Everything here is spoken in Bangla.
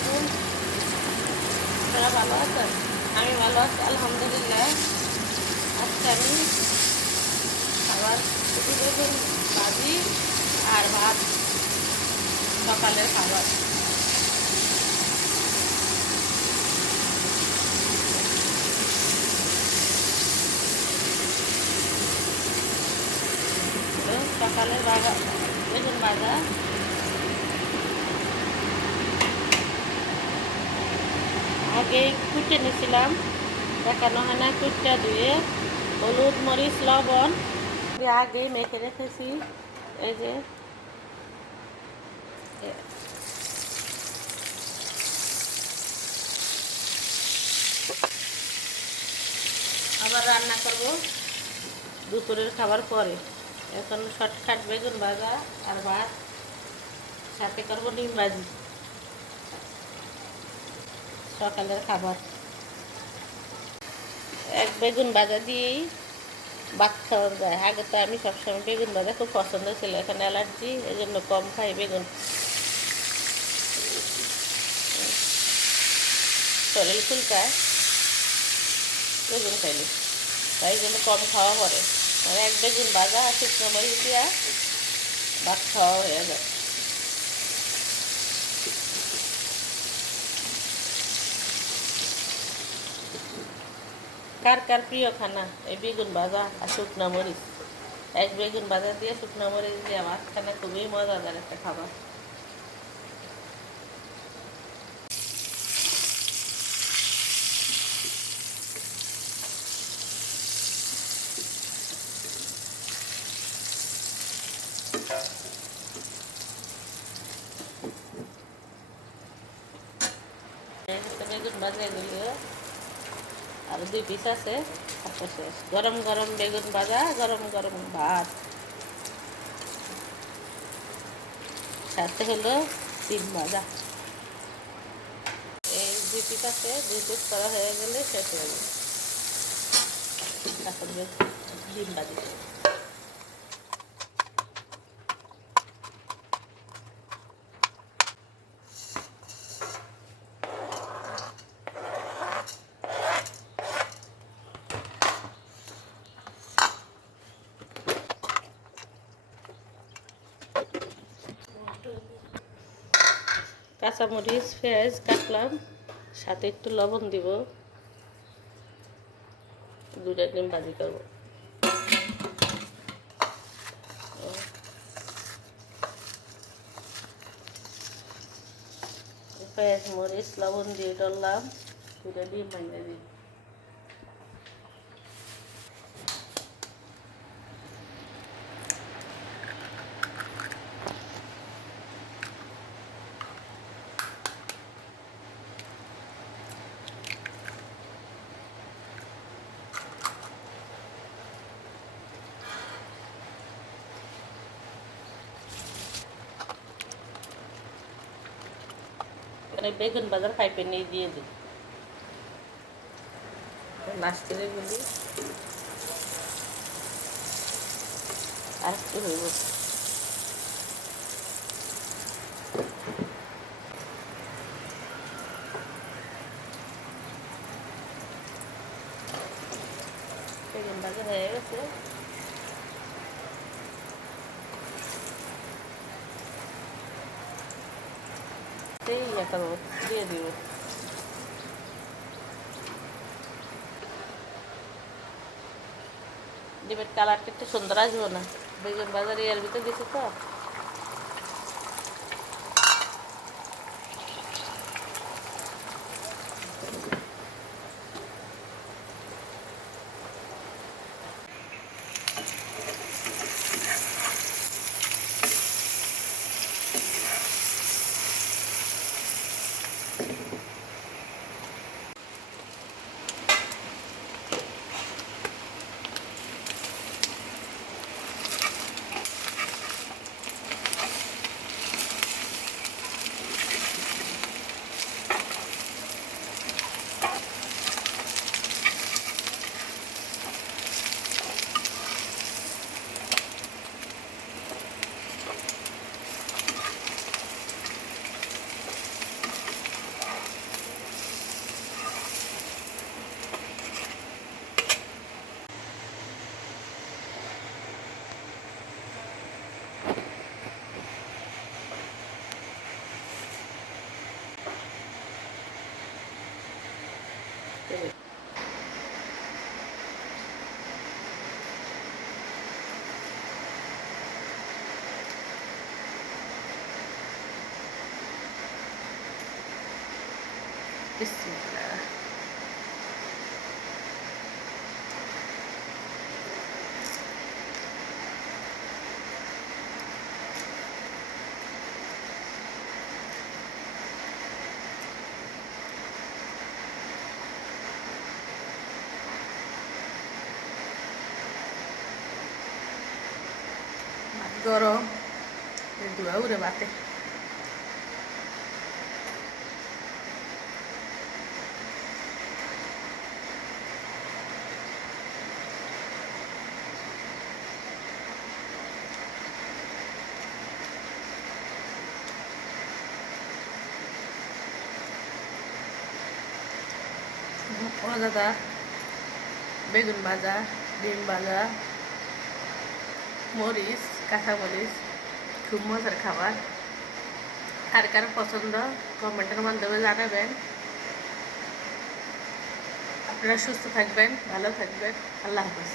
আলাইকুম। আপনারা ভালো আছেন? আমি ভালো আছি আলহামদুলিল্লাহ। আজকে আমি আবার ছুটি বেগুন ভাজি আর ভাত, সকালের খাবার। তো সকালের বেগুন ভাজা আগে কুটে নিয়েছিলাম, দেখানো হয় না, কুটটা ধুয়ে হলুদ মরিচ লবণ দিয়ে আগে মেখে রেখেছি। এই যে আবার রান্না করব দুপুরের খাবার পরে। এখন শর্টকাট বেগুন ভাজা আর ভাত, সাথে করবো ডিম ভাজি, সকালের খাবার। এক বেগুন ভাজা দিয়েই ভাত খাওয়া যায়। আগে তো আমি সবসময় বেগুন ভাজা খুব পছন্দ ছিল, এখন অ্যালার্জি, এই জন্য কম খাই বেগুন। শরীর ফুলকায় বেগুন খাইলে, তাই জন্য কম খাওয়া পড়ে। আর এক বেগুন ভাজা আর শুকনো মরিচ দিয়া ভাত খাওয়া হয়ে যায়। কার কার প্রিয় খানা এই বেগুন ভাজা আর শুকনো মরিচ? এক বেগুন ভাজা দিয়ে শুকনো মরিচ দিয়ে ভাত খানা খুবই মজাদার একটা খাবার। বেগুন ভাজা এগুলো আর 2 পিস আছে, তারপর শেষ। গরম গরম বেগুন ভাজা, গরম গরম ভাত, সাথে হলো ডিম ভাজা। এই 2 পিস আছে, 2 পিস করা হয়ে গেলে শেষ হয়ে যাবে। তারপর ডিম ভাজি। কাঁচামরিচ পেঁয়াজ কাটলাম, সাথে একটু লবণ দিব, 2টা ডিম ভাজি করব। পেঁয়াজ মরিচ লবণ দিয়ে ডললাম, 2টা ডিম ভেঙে দিই। এখানে বেগুন ভাজার পাইপে নিয়ে দিয়ে দিই, নাচতে গুলি আর একটু হইব। বেগুন ভাজা হয়ে গেছে, সেই করবো, দিয়ে দিব। ডিমের কালারটা একটু সুন্দর আসবো না? বেগুন ভাজার এর ভিতরে দিছি তো। বিসমিল্লাহ। ভাত গরম, ধোয়া উড়ে ভাতে। মজাদার বেগুন ভাজা, ডিম ভাজা, মরিচ, কাঁচামরিচ, খুব মজার খাবার। কার কার পছন্দ কমেন্টের মাধ্যমে জানাবেন। আপনারা সুস্থ থাকবেন, ভালো থাকবেন। আল্লাহ হাফেজ।